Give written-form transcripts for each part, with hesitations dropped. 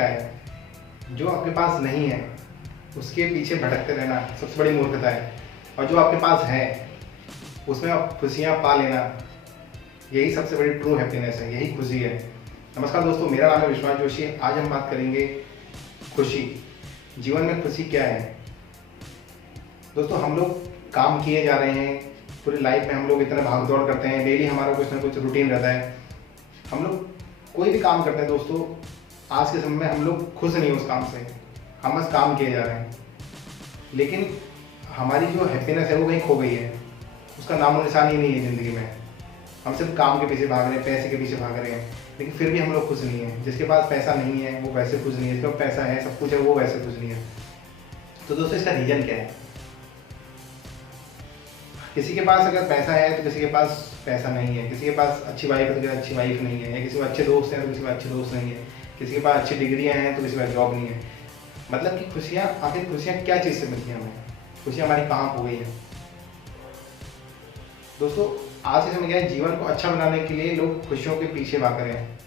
का है। जो आपके पास नहीं है उसके पीछे भटकते रहना सबसे बड़ी मूर्खता है, और जो आपके पास है उसमें आप खुशियाँ पा लेना, यही सबसे बड़ी ट्रू हैप्पीनेस है, यही खुशी है। नमस्कार दोस्तों, मेरा नाम है विश्वास जोशी। आज हम बात करेंगे खुशी। जीवन में खुशी क्या है। दोस्तों, हम लोग काम किए जा रहे हैं, पूरी लाइफ में हम लोग इतना भाग दौड़ करते हैं, डेली हमारा कुछ ना कुछ रूटीन रहता है। हम लोग कोई भी काम करते हैं दोस्तों, आज के समय में हम लोग खुश नहीं उस काम से, हम बस काम किए जा रहे हैं। लेकिन हमारी जो हैप्पीनेस है वो कहीं खो गई है, उसका नामो निशान ही नहीं है ज़िंदगी में। हम सिर्फ काम के पीछे भाग रहे हैं, पैसे के पीछे भाग रहे हैं, लेकिन फिर भी हम लोग खुश नहीं हैं। जिसके पास पैसा नहीं है वो वैसे खुश नहीं है, जिसके पास पैसा है, सब कुछ है, वो वैसे खुश नहीं है। तो दोस्तों, इसका रीज़न क्या है। किसी के पास अगर पैसा है तो किसी के पास पैसा नहीं है, किसी के पास अच्छी वाइफ है तो किसी अच्छी वाइफ नहीं है, या किसी को अच्छे दोस्त हैं तो किसी को अच्छे दोस्त नहीं है, किसी के पास अच्छी डिग्रियां हैं तो किसी का जॉब नहीं है। मतलब कि खुशियाँ, आखिर खुशियाँ क्या चीज़ से मिलती हैं हमें, खुशियाँ हमारी कहाँ खो गई है। दोस्तों, आज के समय क्या है, जीवन को अच्छा बनाने के लिए लोग खुशियों के पीछे भाग रहे हैं,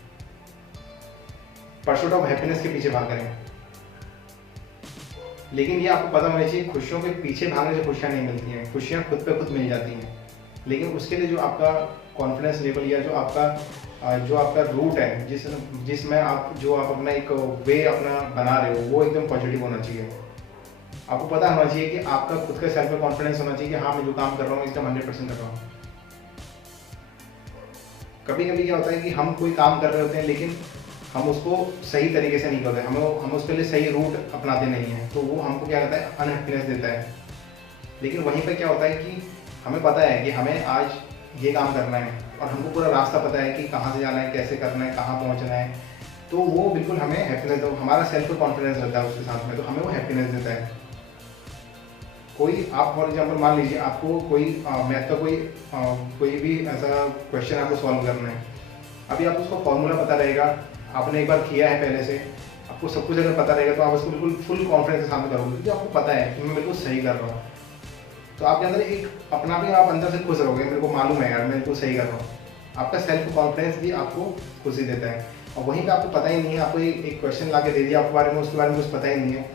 परसूट ऑफ हैप्पीनेस के पीछे भाग रहे हैं। लेकिन ये आपको पता होना चाहिए, खुशियों के पीछे भागने से खुशियाँ नहीं मिलती हैं, खुशियाँ खुद पे खुद मिल जाती हैं। लेकिन उसके लिए जो आपका कॉन्फिडेंस लेवल या जो आपका रूट है, जिसमें आप अपना एक वे अपना बना रहे हो, वो एकदम पॉजिटिव होना चाहिए। आपको पता होना चाहिए कि आपका खुद का सेल्फ कॉन्फिडेंस होना चाहिए कि हाँ, मैं जो काम कर रहा हूँ एकदम 100% कर रहा हूँ। कभी कभी क्या होता है कि हम कोई काम कर रहे होते हैं, लेकिन हम उसको सही तरीके से नहीं करते, हम उसके लिए सही रूट अपनाते नहीं हैं, तो वो हमको क्या कहता है, अनहैप्पीनेस देता है। लेकिन वहीं पर क्या होता है कि हमें पता है कि हमें आज ये काम करना है, और हमको पूरा रास्ता पता है कि कहाँ से जाना है, कैसे करना है, कहाँ पहुँचना है, तो वो बिल्कुल हमें हैप्पीनेस, हमारा सेल्फ कॉन्फिडेंस रहता है उसके साथ में, तो हमें वो हैप्पीनेस देता है। कोई आप फॉर एग्जाम्पल मान लीजिए, आपको कोई मैथ का कोई भी ऐसा क्वेश्चन आपको सॉल्व करना है। अभी आप उसको फॉर्मूला पता रहेगा, आपने एक बार किया है पहले से, आपको सब कुछ अगर पता रहेगा तो आप उसको बिल्कुल फुल कॉन्फिडेंस के साथ करोगे, क्योंकि आपको पता है कि मैं बिल्कुल सही कर रहा हूँ। तो आपके अंदर एक अपना भी, आप अंदर से खुश रहोगे, मेरे को मालूम है यार मैं बिल्कुल सही कर रहा हूँ। आपका सेल्फ कॉन्फिडेंस भी आपको खुशी देता है। और वहीं पे आपको पता ही नहीं है, आपको एक क्वेश्चन ला के दे दिया आपके बारे में, उसके बारे में कुछ पता ही नहीं है,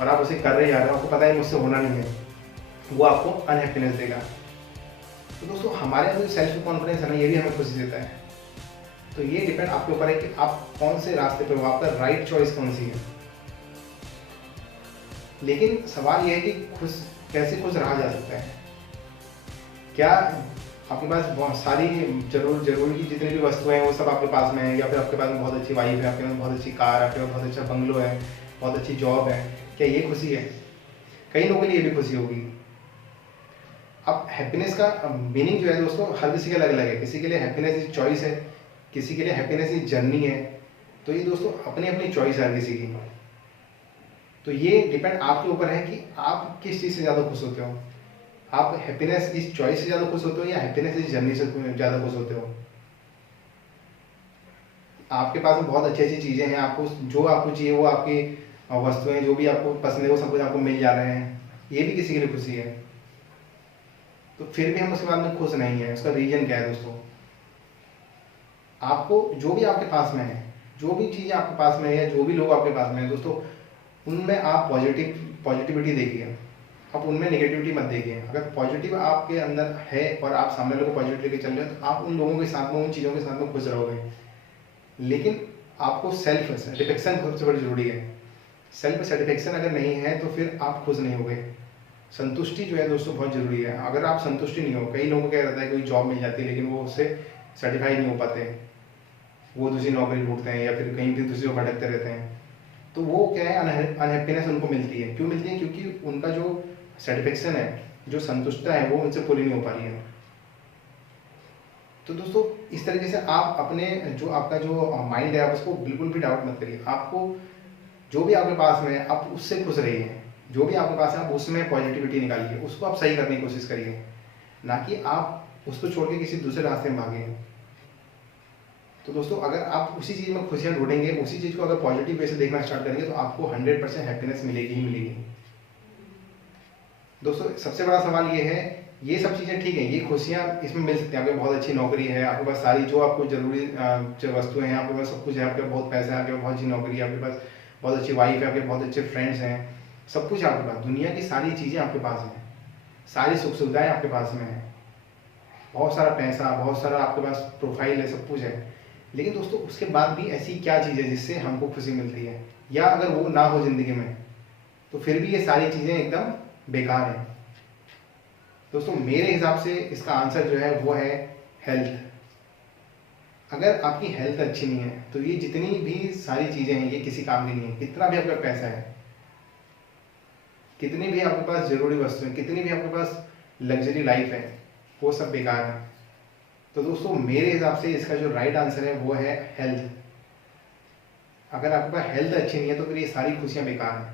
और आप उसे कर रहे जा रहे हो, आपको पता है मुझसे होना नहीं है, वो आपको अनहैप्पीनेस देगा। तो दोस्तों, हमारे अंदर सेल्फ कॉन्फिडेंस है ना, ये भी हमें खुशी देता है। तो ये डिपेंड आपके ऊपर है कि आप कौन से रास्ते पे हो, आपका राइट चॉइस कौन सी है। लेकिन सवाल यह है कि कैसे खुश रहा जा सकता है। क्या आपके पास बहुत सारी जरूरी की जितनी भी वस्तुएं हैं वो सब आपके पास में है, या फिर आपके पास बहुत अच्छी वाइफ है, आपके पास बहुत अच्छी कार, आपके पास बहुत अच्छा बंगलो है, बहुत अच्छी जॉब है, क्या ये खुशी है। कई लोगों के लिए ये भी खुशी होगी। अब हैप्पीनेस का मीनिंग जो है दोस्तों, हर किसी का अलग अलग है। किसी के लिए हैप्पीनेस इज चॉइस है, किसी के लिए हैप्पीनेस इज जर्नी है। तो ये दोस्तों अपनी अपनी चॉइस है हर किसी की। तो ये डिपेंड आपके ऊपर है कि आप किस चीज़ से ज़्यादा खुश होते हो। आप हैप्पीनेस इस चॉइस से ज़्यादा खुश होते हो, या हैप्पीनेस इस जर्नी से ज़्यादा खुश होते हो। आपके पास में बहुत अच्छी अच्छी चीज़ें हैं, आपको जो आपको चाहिए वो आपकी वस्तुएं, जो भी आपको पसंद है वो सब कुछ आपको मिल जा रहे हैं, ये भी किसी के लिए खुशी है। तो फिर भी हम उसके बाद में खुश नहीं है। उसका रीजन क्या है दोस्तों। आपको जो भी आपके पास में है, जो भी चीज़ें आपके पास में है, या जो भी लोग आपके पास में है दोस्तों, उनमें आप पॉजिटिविटी देखिए, आप उनमें नेगेटिविटी मत देखिए। अगर पॉजिटिव आपके अंदर है और आप सामने लोगों को पॉजिटिव लेके चल रहे हो, तो आप उन लोगों के साथ में, उन चीज़ों के साथ में खुश रहोगे। लेकिन आपको सेल्फ सेटिस्फेक्शन सबसे बड़ी जरूरी है। सेल्फ सेटिस्फेक्शन अगर नहीं है तो फिर आप खुश नहीं होगे। संतुष्टि जो है दोस्तों बहुत जरूरी है। अगर आप संतुष्टि नहीं हो, कई लोगों को क्या रहता है, कोई जॉब मिल जाती है लेकिन वो उससे सर्टिफाई नहीं हो पाते, वो दूसरी नौकरी ढूंढते हैं या फिर कहीं भी दूसरी को भटकते रहते हैं। तो वो क्या है, अनहैप्पीनेस उनको मिलती है। क्यों मिलती है? क्योंकि उनका जो सेटिस्फेक्शन है, जो संतुष्टता है, वो उनसे पूरी नहीं हो पा रही है। तो दोस्तों, इस तरीके से आप अपने आपका जो माइंड है, आप उसको बिल्कुल भी डाउट मत करिए। आपको जो भी आपके पास में है, आप उससे खुश रहिए। जो भी आपके पास है, आप उसमें पॉजिटिविटी निकालिए, उसको आप सही करने की कोशिश करिए, ना कि आप उसको छोड़ के किसी दूसरे रास्ते में भागें। तो दोस्तों, अगर आप उसी चीज़ में खुशियाँ ढूंढेंगे, उसी चीज़ को अगर पॉजिटिव वे से देखना स्टार्ट करेंगे, तो आपको 100% हैप्पीनेस मिलेगी ही मिलेगी। दोस्तों, सबसे बड़ा सवाल ये है, ये सब चीज़ें ठीक है, ये खुशियाँ इसमें मिल सकती हैं। आपके बहुत अच्छी नौकरी है, आपके पास सारी जो आपको जरूरी जो वस्तुएं हैं, आपके पास सब कुछ है, आपके पास बहुत पैसा है, आपके पास बहुत अच्छी नौकरी है, आपके पास बहुत अच्छी वाइफ है आपके, बहुत अच्छे फ्रेंड्स हैं, सब कुछ आपके पास, दुनिया की सारी चीज़ें आपके पास हैं, सारी सुख सुविधाएं आपके पास में है, बहुत सारा पैसा, बहुत सारा आपके पास प्रोफाइल है, सब कुछ है। लेकिन दोस्तों उसके बाद भी ऐसी क्या चीज़ है जिससे हमको खुशी मिलती है, या अगर वो ना हो ज़िंदगी में तो फिर भी ये सारी चीज़ें एकदम बेकार हैं। दोस्तों मेरे हिसाब से इसका आंसर जो है वो है हेल्थ। अगर आपकी हेल्थ अच्छी नहीं है तो ये जितनी भी सारी चीज़ें हैं ये किसी काम की नहीं है। कितना भी आपका पैसा है, कितनी भी आपके पास जरूरी वस्तु है, कितनी भी आपके पास लग्जरी लाइफ है, वो सब बेकार है। तो दोस्तों मेरे हिसाब से इसका जो राइट आंसर है वो है हेल्थ। अगर आपके पास हेल्थ अच्छी नहीं है तो फिर ये सारी खुशियाँ बेकार हैं,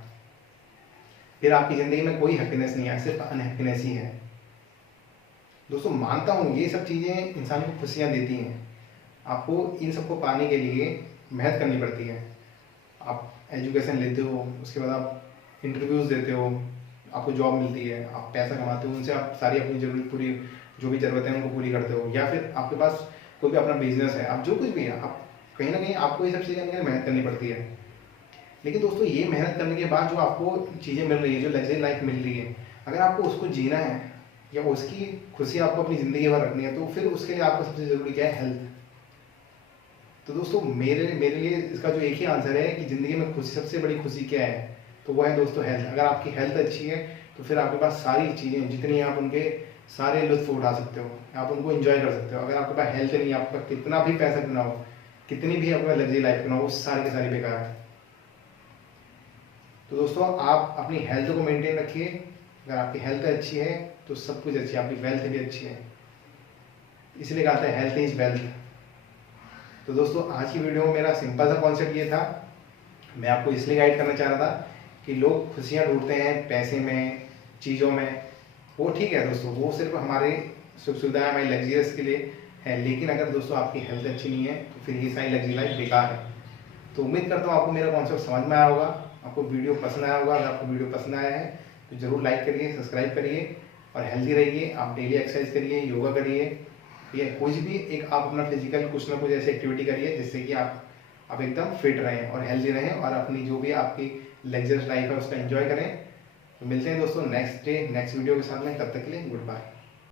फिर आपकी ज़िंदगी में कोई हैप्पीनेस नहीं है, सिर्फ अनहैप्पीनेस ही है। दोस्तों मानता हूँ ये सब चीज़ें इंसान को खुशियाँ देती हैं, आपको इन सबको पाने के लिए मेहनत करनी पड़ती है। आप एजुकेशन लेते हो, उसके बाद आप इंटरव्यूज़ देते हो, आपको जॉब मिलती है, आप पैसा कमाते हो, उनसे आप सारी अपनी जरूरत पूरी, जो भी ज़रूरतें हैं उनको पूरी करते हो, या फिर आपके पास कोई भी अपना बिजनेस है, आप जो कुछ भी है, आप कहीं ना कहीं आपको ये सब चीज़ें करने के लिए मेहनत करनी पड़ती है। लेकिन दोस्तों ये मेहनत करने के बाद जो आपको चीज़ें मिल रही है, जो लग्जरी लाइफ मिल रही है, अगर आपको उसको जीना है या उसकी खुशी आपको अपनी ज़िंदगी भर रखनी है तो फिर उसके लिए आपको सबसे ज़रूरी क्या है, हेल्थ। तो दोस्तों मेरे लिए इसका जो एक ही आंसर है कि ज़िंदगी में खुशी, सबसे बड़ी खुशी क्या है, तो वो है दोस्तों हेल्थ। अगर आपकी हेल्थ अच्छी है तो फिर आपके पास सारी चीज़ें जितनी आप उनके सारे लुत्फ़ उठा सकते हो, आप उनको एंजॉय कर सकते हो। अगर आपके पास हेल्थ नहीं, आपके पास कितना भी पैसा क्यों ना हो, कितनी भी आपके पास लग्जरी लाइफ क्यों ना हो, वो सारी की सारी बेकार है। तो दोस्तों आप अपनी हेल्थ को मेंटेन रखिए। अगर आपकी हेल्थ अच्छी है तो सब कुछ अच्छी है, आपकी वेल्थ भी अच्छी है, इसलिए कहते हैं हेल्थ इज वेल्थ। तो दोस्तों आज की वीडियो में मेरा सिंपल सा कॉन्सेप्ट ये था, मैं आपको इसलिए गाइड करना चाह रहा था कि लोग खुशियाँ ढूंढते हैं पैसे में, चीज़ों में, वो ठीक है दोस्तों, वो सिर्फ हमारे सुख सुविधा हमारी लग्जरियस के लिए है। लेकिन अगर दोस्तों आपकी हेल्थ अच्छी नहीं है तो फिर ये सारी लग्जरी लाइफ बेकार है। तो उम्मीद करता हूँ आपको मेरा कॉन्सेप्ट समझ में आया होगा, आपको वीडियो पसंद आया होगा। अगर आपको वीडियो पसंद आया है तो ज़रूर लाइक करिए, सब्सक्राइब करिए और हेल्दी रहिए। आप डेली एक्सरसाइज करिए, योगा करिए, ये कुछ भी एक आप अपना फिजिकल कुछ ना कुछ ऐसी एक्टिविटी करिए जिससे कि आप एकदम फिट रहें और हेल्दी रहें और अपनी जो भी आपकी लग्जरियस लाइफ है उसका एंजॉय करें। तो मिलते हैं दोस्तों नेक्स्ट डे नेक्स्ट वीडियो के साथ में, तब तक के लिए गुड बाय।